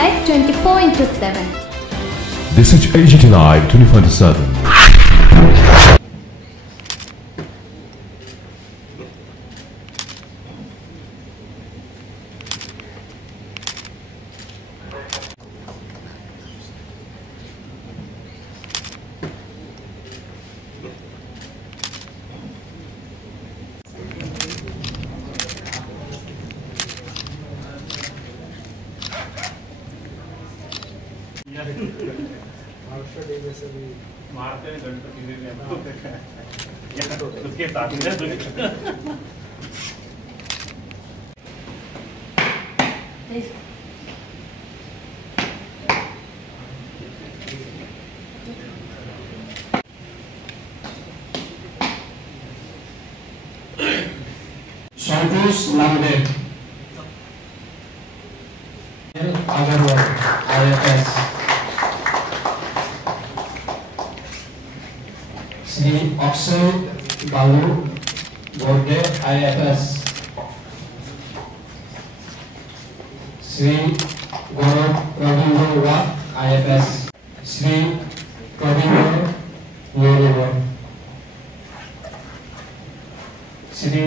Live 24/7. This is AGT Live 24/7. मारते हैं गणपति में उसके साथ में संतोष नामदेव अग्रवाल IFS श्री अक्षय बालू बोर्डे IFS श्री गौरव रविंद्र वाक IFS श्री रविंद्र लोरेवर श्री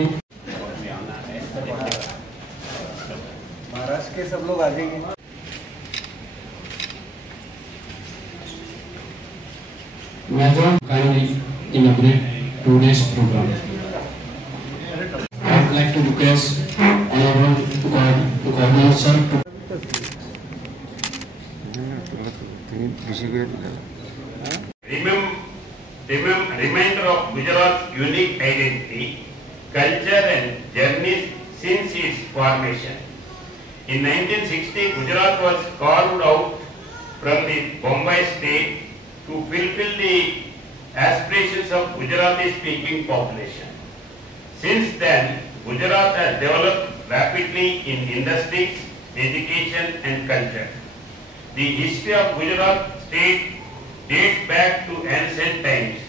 महाराष्ट्र के सब लोग आ जाएंगे। Madam, kindly inaugurate today's program. I would like to request Honorable Governor Sir to Reminder of Gujarat's unique identity, culture and journeys since its formation. In 1960, Gujarat was carved out from the Bombay state to fulfill the aspirations of Gujarati-speaking population. Since then, Gujarat has developed rapidly in industries, education and culture. The history of Gujarat state dates back to ancient times.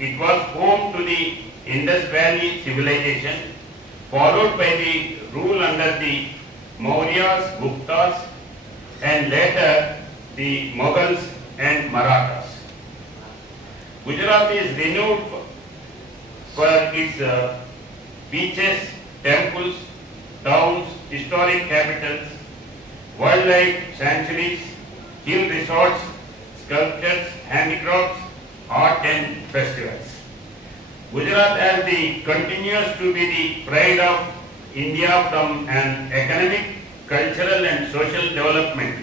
It was home to the Indus Valley civilization, followed by the rule under the Mauryas, Guptas and later the Mughals and Marathas. Gujarat is renowned for its beaches, temples, towns, historic capitals, wildlife sanctuaries, hill resorts, sculptures, handicrafts, art and festivals. Gujarat continues to be the pride of India from an economic, cultural and social development.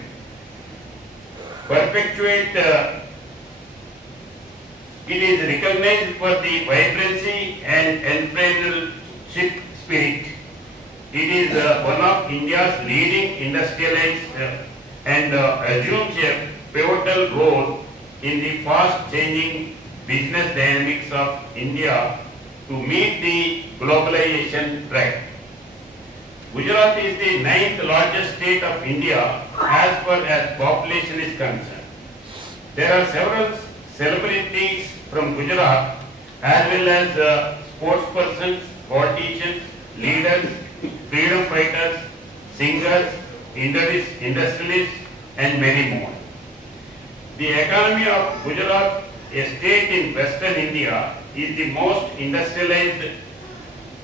It is recognized for the vibrancy and entrepreneurship spirit. It is one of India's leading industrialized and assumes a pivotal role in the fast-changing business dynamics of India to meet the globalization trend. Gujarat is the 9th largest state of India as far as population is concerned. There are several celebrities from Gujarat as well as sports persons, politicians, leaders, freedom fighters, singers, industrialists and many more. The economy of Gujarat, a state in western India, is the most industrialized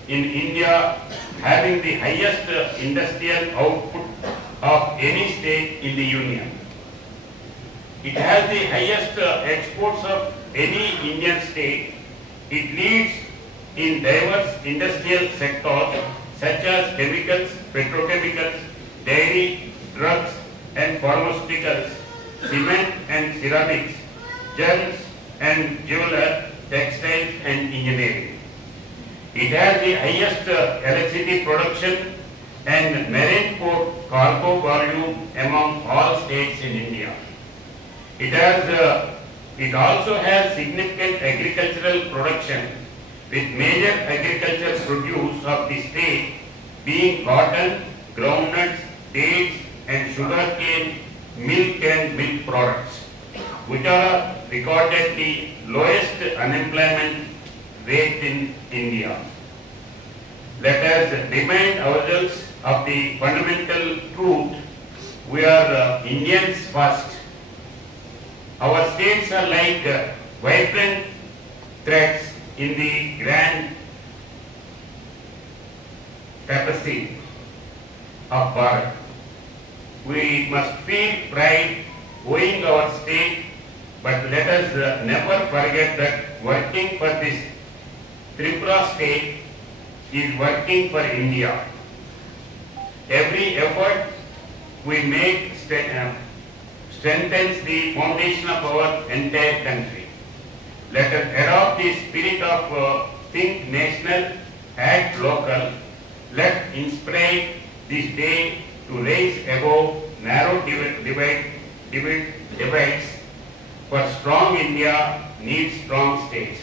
in India, having the highest industrial output of any state in the Union. It has the highest exports of any Indian state. It leads in diverse industrial sectors such as chemicals, petrochemicals, dairy, drugs and pharmaceuticals, cement and ceramics, gems and jeweler, textiles and engineering. It has the highest electricity production and marine port cargo volume among all states in India. It also has significant agricultural production, with major agricultural produce of the state being cotton, groundnuts, dates and sugarcane, milk and milk products, which are recorded the lowest unemployment rate in India. Let us remind ourselves of the fundamental truth We are Indians first. Our states are like vibrant threads in the grand tapestry of Bharat. We must feel pride owing our state, but let us never forget that working for this Tripura state is working for India. Every effort we make strengthens the foundation of our entire country. Let us adopt the spirit of think national, act local. Let inspire this day to raise above narrow divides. For strong India needs strong states.